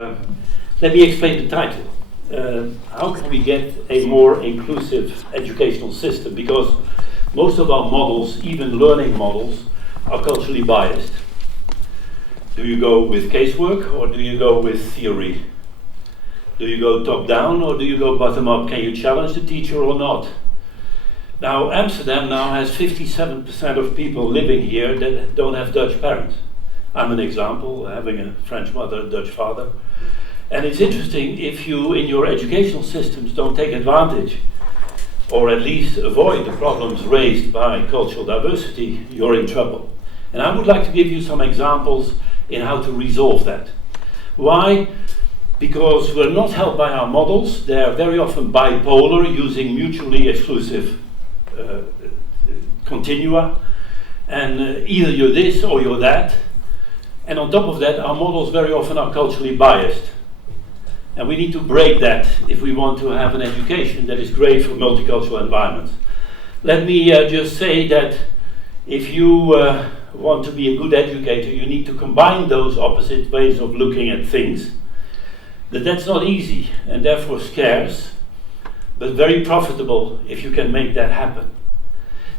Let me explain the title. How can we get a more inclusive educational system? Because most of our models, even learning models, are culturally biased. Do you go with casework or do you go with theory? Do you go top down or do you go bottom up? Can you challenge the teacher or not? Now, Amsterdam now has 57% of people living here that don't have Dutch parents. I'm an example, having a French mother, a Dutch father. And it's interesting, if you, in your educational systems, don't take advantage, or at least avoid the problems raised by cultural diversity, you're in trouble. And I would like to give you some examples in how to resolve that. Why? Because we're not helped by our models. They're very often bipolar, using mutually exclusive continua. And either you're this or you're that. And on top of that, our models very often are culturally biased. And we need to break that if we want to have an education that is great for multicultural environments. Let me just say that if you want to be a good educator, you need to combine those opposite ways of looking at things. But that's not easy and therefore scarce, but very profitable if you can make that happen.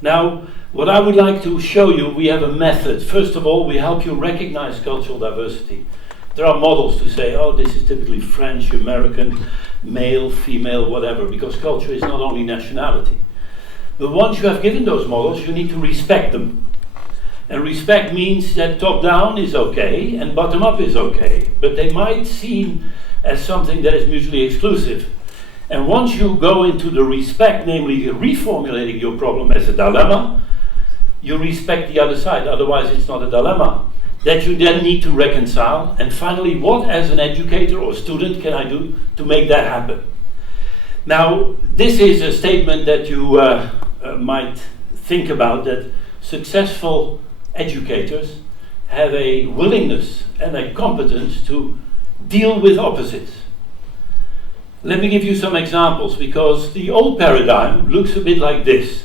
Now, what I would like to show you, we have a method. First of all, we help you recognize cultural diversity. There are models to say, oh, this is typically French, American, male, female, whatever, because culture is not only nationality. But once you have given those models, you need to respect them. And respect means that top-down is okay and bottom-up is okay, but they might seem as something that is mutually exclusive. And once you go into the respect, namely reformulating your problem as a dilemma, you respect the other side, otherwise it's not a dilemma. That you then need to reconcile. And finally, what as an educator or student can I do to make that happen? Now, this is a statement that you might think about, that successful educators have a willingness and a competence to deal with opposites. Let me give you some examples, because the old paradigm looks a bit like this.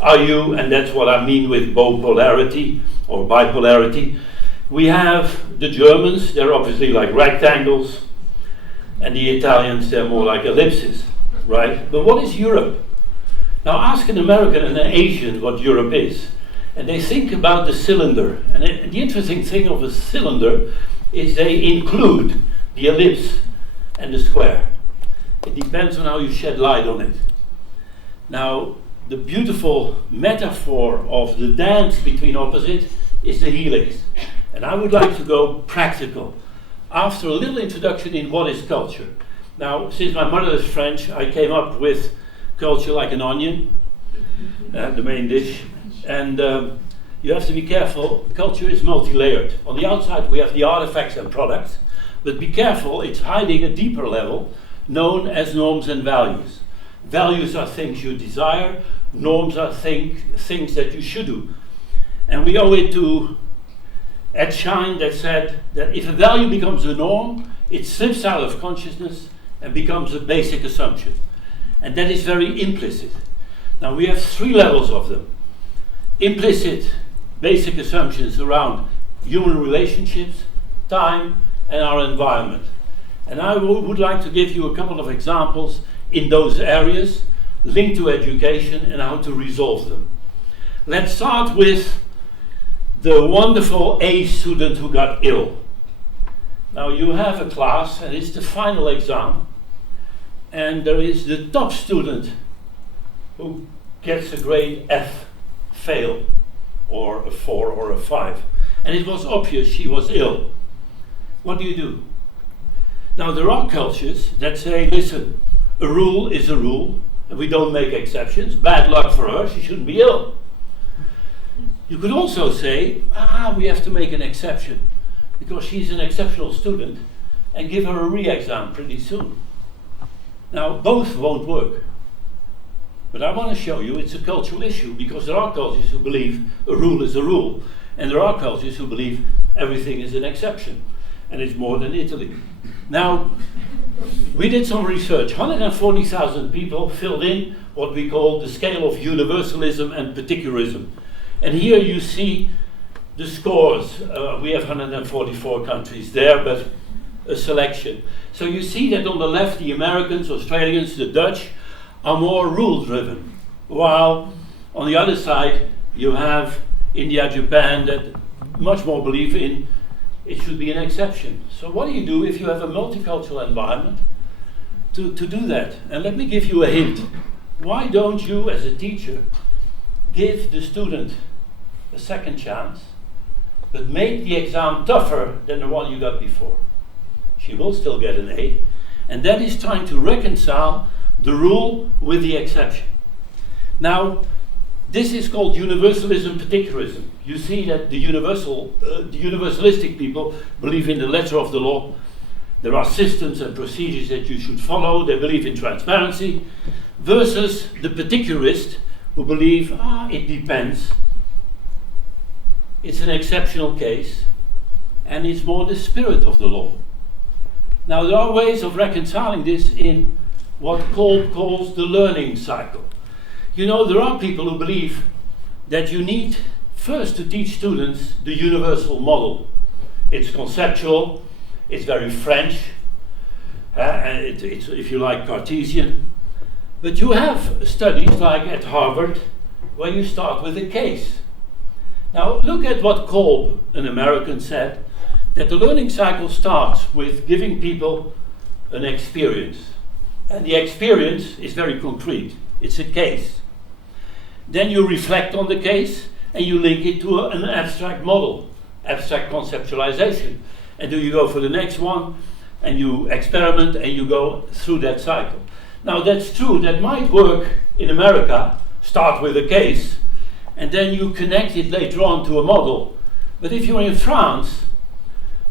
Are you, and that's what I mean with bipolarity or bipolarity. We have the Germans, they're obviously like rectangles, and the Italians, they're more like ellipses, right? But what is Europe? Now ask an American and an Asian what Europe is, and they think about the cylinder. And the interesting thing of a cylinder is they include the ellipse and the square. It depends on how you shed light on it. Now, the beautiful metaphor of the dance between opposites is the helix. And I would like to go practical. After a little introduction in what is culture. Now, since my mother is French, I came up with culture like an onion, the main dish. And you have to be careful, culture is multi-layered. On the outside we have the artifacts and products, but be careful, it's hiding a deeper level known as norms and values. Values are things you desire, norms are things that you should do. And we owe it to Ed Schein that said that if a value becomes a norm, it slips out of consciousness and becomes a basic assumption. And that is very implicit. Now we have three levels of them. Implicit basic assumptions around human relationships, time, and our environment. And I would like to give you a couple of examples in those areas linked to education and how to resolve them. Let's start with the wonderful A student who got ill. Now you have a class and it's the final exam, and there is the top student who gets a grade F, fail, or a 4 or a 5. And it was obvious she was ill. What do? Now there are cultures that say, listen, a rule is a rule, and we don't make exceptions. Bad luck for her, she shouldn't be ill. You could also say, we have to make an exception, because she's an exceptional student, and give her a re-exam pretty soon. Now both won't work. But I want to show you it's a cultural issue, because there are cultures who believe a rule is a rule, and there are cultures who believe everything is an exception, and it's more than Italy. Now, we did some research. 140,000 people filled in what we call the scale of universalism and particularism. And here you see the scores. We have 144 countries there, but a selection. So you see that on the left, the Americans, Australians, the Dutch are more rule-driven, while on the other side you have India, Japan that much more believe in it should be an exception. So what do you do if you have a multicultural environment to do that? And let me give you a hint. Why don't you, as a teacher, give the student a second chance, but make the exam tougher than the one you got before? She will still get an A, and that is trying to reconcile the rule with the exception. Now, this is called universalism particularism. You see that the universalistic people believe in the letter of the law. There are systems and procedures that you should follow. They believe in transparency, versus the particularist who believe, it depends. It's an exceptional case, and it's more the spirit of the law. Now, there are ways of reconciling this in what Kolb calls the learning cycle. You know, there are people who believe that you need first to teach students the universal model. It's conceptual, it's very French, and it's, if you like, Cartesian. But you have studies like at Harvard where you start with a case. Now, look at what Kolb, an American, said, that the learning cycle starts with giving people an experience. And the experience is very concrete. It's a case. Then you reflect on the case and you link it to an abstract model, abstract conceptualization. And then you go for the next one and you experiment and you go through that cycle. Now that's true, that might work in America, start with a case, and then you connect it later on to a model. But if you're in France,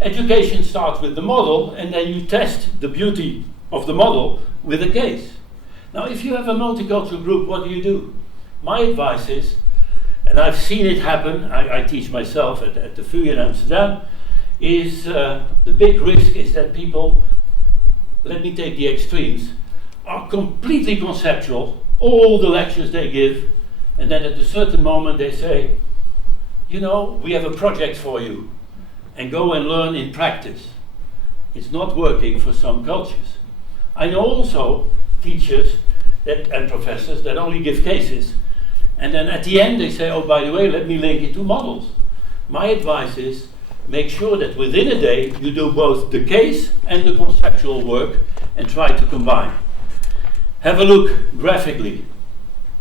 education starts with the model and then you test the beauty of the model with a case. Now if you have a multicultural group, what do? My advice is, and I've seen it happen, I teach myself at the VU in Amsterdam, is the big risk is that people, let me take the extremes, are completely conceptual, all the lectures they give, and then at a certain moment they say, you know, we have a project for you, and go and learn in practice. It's not working for some cultures. I know also teachers and professors that only give cases, and then at the end they say, oh, by the way, let me link it to models. My advice is, make sure that within a day you do both the case and the conceptual work and try to combine. Have a look graphically.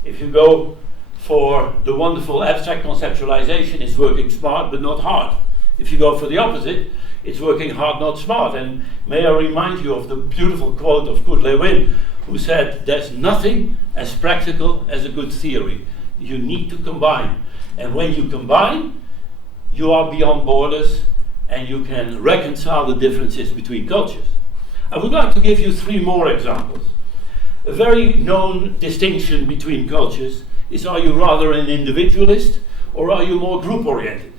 If you go for the wonderful abstract conceptualization, it's working smart but not hard. If you go for the opposite, it's working hard, not smart. And may I remind you of the beautiful quote of Kurt Lewin, who said, there's nothing as practical as a good theory. You need to combine. And when you combine, you are beyond borders and you can reconcile the differences between cultures. I would like to give you 3 more examples. A very known distinction between cultures is, are you rather an individualist or are you more group-oriented?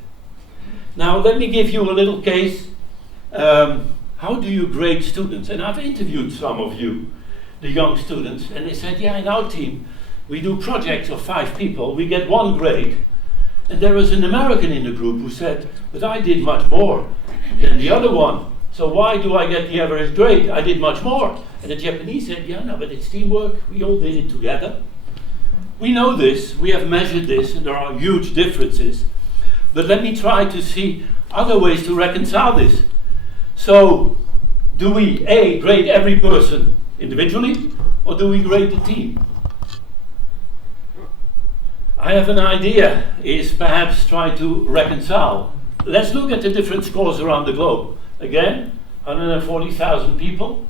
Now let me give you a little case. How do you grade students? And I've interviewed some of you, the young students, and they said, yeah, in our team we do projects of 5 people, we get 1 grade. And there was an American in the group who said, but I did much more than the other one. So why do I get the average grade? I did much more. And the Japanese said, yeah, no, but it's teamwork. We all did it together. We know this. We have measured this, and there are huge differences. But let me try to see other ways to reconcile this. So, do we, A, grade every person individually, or do we grade the team? I have an idea, is perhaps try to reconcile. Let's look at the different scores around the globe. Again, 140,000 people.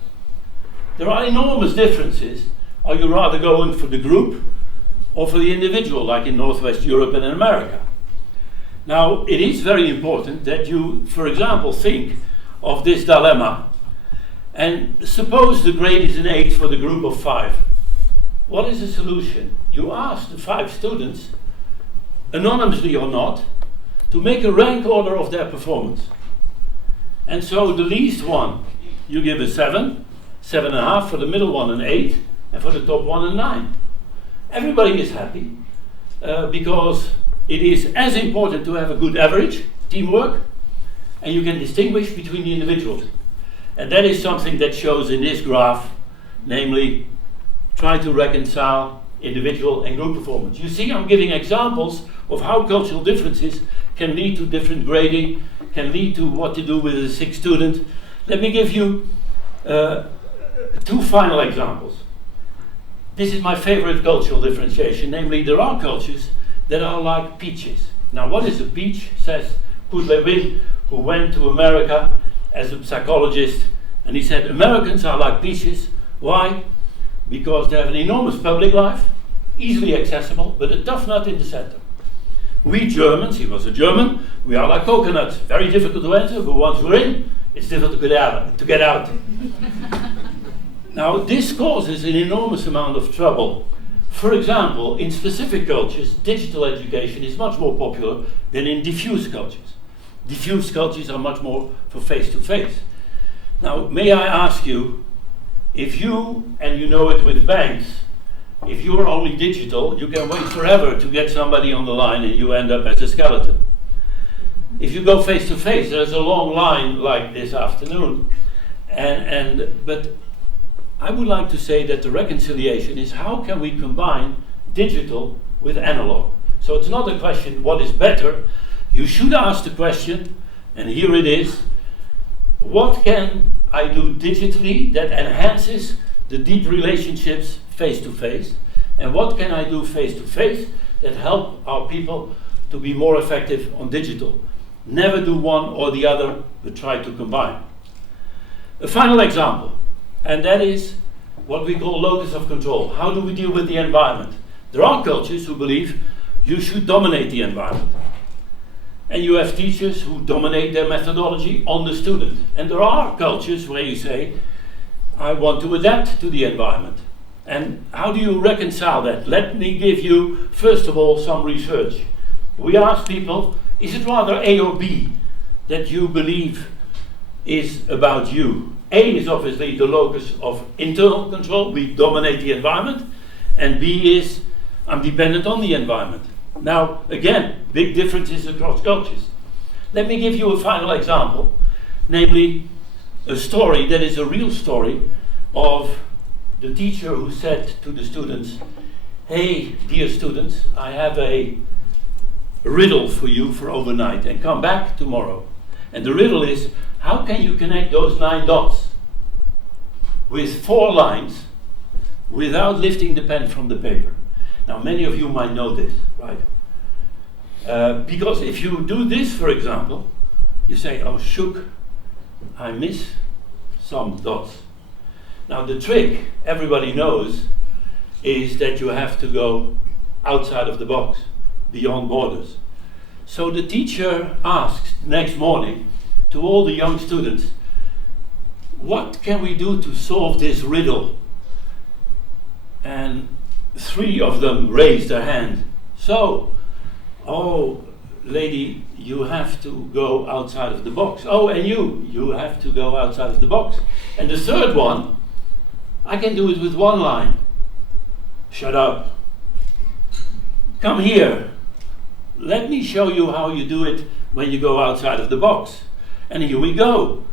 There are enormous differences. Are you rather going for the group or for the individual, like in Northwest Europe and in America? Now, it is very important that you, for example, think of this dilemma. And suppose the grade is an 8 for the group of 5. What is the solution? You ask the 5 students, anonymously or not, to make a rank order of their performance. And so the least one, you give a 7, 7.5, for the middle one an 8, and for the top one a 9. Everybody is happy because it is as important to have a good average, teamwork, and you can distinguish between the individuals. And that is something that shows in this graph, namely, try to reconcile individual and group performance. You see, I'm giving examples of how cultural differences can lead to different grading, can lead to what to do with a sick student. Let me give you 2 final examples. This is my favorite cultural differentiation, namely, there are cultures that are like peaches. Now, what is a peach? Says Kurt Lewin, who went to America as a psychologist, and he said, Americans are like peaches. Why? Because they have an enormous public life, easily accessible, but a tough nut in the center. We Germans, he was a German, we are like coconuts, very difficult to enter, but once we're in, it's difficult to get out. Now, this causes an enormous amount of trouble. For example, in specific cultures, digital education is much more popular than in diffuse cultures. Diffuse cultures are much more for face-to-face. Now, may I ask you, if you, and you know it with banks, if you are only digital, you can wait forever to get somebody on the line and you end up as a skeleton. If you go face-to-face, there's a long line like this afternoon. But I would like to say that the reconciliation is how can we combine digital with analog? So it's not a question, what is better? You should ask the question, and here it is, what can I do digitally that enhances the deep relationships face-to-face? And what can I do face-to-face that help our people to be more effective on digital? Never do one or the other, but try to combine. A final example, and that is what we call locus of control. How do we deal with the environment? There are cultures who believe you should dominate the environment. And you have teachers who dominate their methodology on the student. And there are cultures where you say, I want to adapt to the environment. And how do you reconcile that? Let me give you, first of all, some research. We asked people, is it rather A or B that you believe is about you? A is obviously the locus of internal control, we dominate the environment, and B is, I'm dependent on the environment. Now, again, big differences across cultures. Let me give you a final example, namely a story that is a real story of the teacher who said to the students, hey, dear students, I have a riddle for you for overnight and come back tomorrow. And the riddle is, how can you connect those 9 dots with 4 lines without lifting the pen from the paper? Now, many of you might know this, right? Because if you do this, for example, you say, oh, shook, I miss some dots. Now, the trick, everybody knows, is that you have to go outside of the box, beyond borders. So the teacher asks next morning to all the young students, what can we do to solve this riddle? And 3 of them raised their hand. So, oh, lady, you have to go outside of the box. Oh, and you have to go outside of the box. And the 3rd one, I can do it with 1 line. Shut up. Come here. Let me show you how you do it when you go outside of the box. And here we go.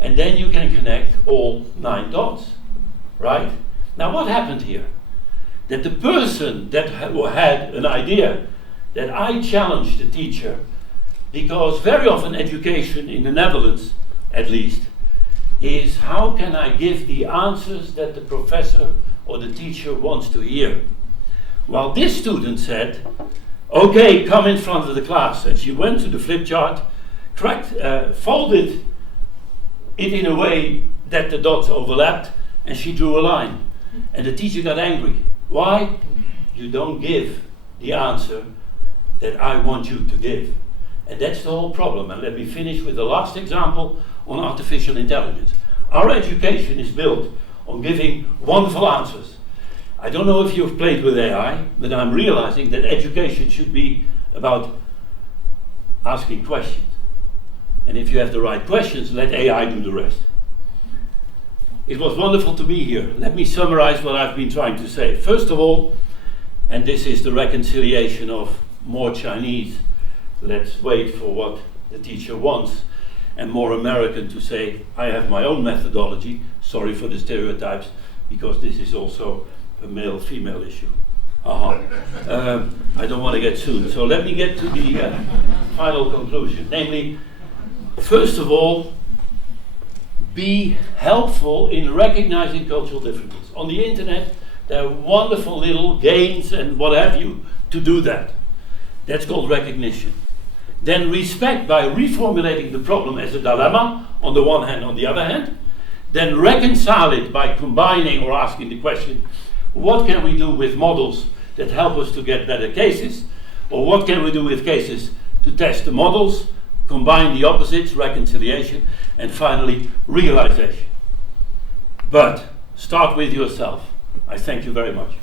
And then you can connect all 9 dots, right? Now, what happened here? That the person that had an idea, that I challenged the teacher, because very often education in the Netherlands, at least, is how can I give the answers that the professor or the teacher wants to hear? While this student said, okay, come in front of the class. And she went to the flip chart, folded it in a way that the dots overlapped, and she drew a line. And the teacher got angry. Why? You don't give the answer that I want you to give. And that's the whole problem. And let me finish with the last example on artificial intelligence. Our education is built on giving wonderful answers. I don't know if you've played with AI, but I'm realizing that education should be about asking questions. And if you have the right questions, let AI do the rest. It was wonderful to be here. Let me summarize what I've been trying to say. First of all, and this is the reconciliation of more Chinese, let's wait for what the teacher wants, and more American to say, I have my own methodology, sorry for the stereotypes, because this is also a male-female issue. I don't want to get sued. So let me get to the final conclusion. Namely, first of all, be helpful in recognizing cultural differences. On the internet, there are wonderful little games and what have you to do that. That's called recognition. Then respect by reformulating the problem as a dilemma, on the one hand, on the other hand. Then reconcile it by combining or asking the question, what can we do with models that help us to get better cases? Or what can we do with cases to test the models? Combine the opposites, reconciliation, and finally, realization. But start with yourself. I thank you very much.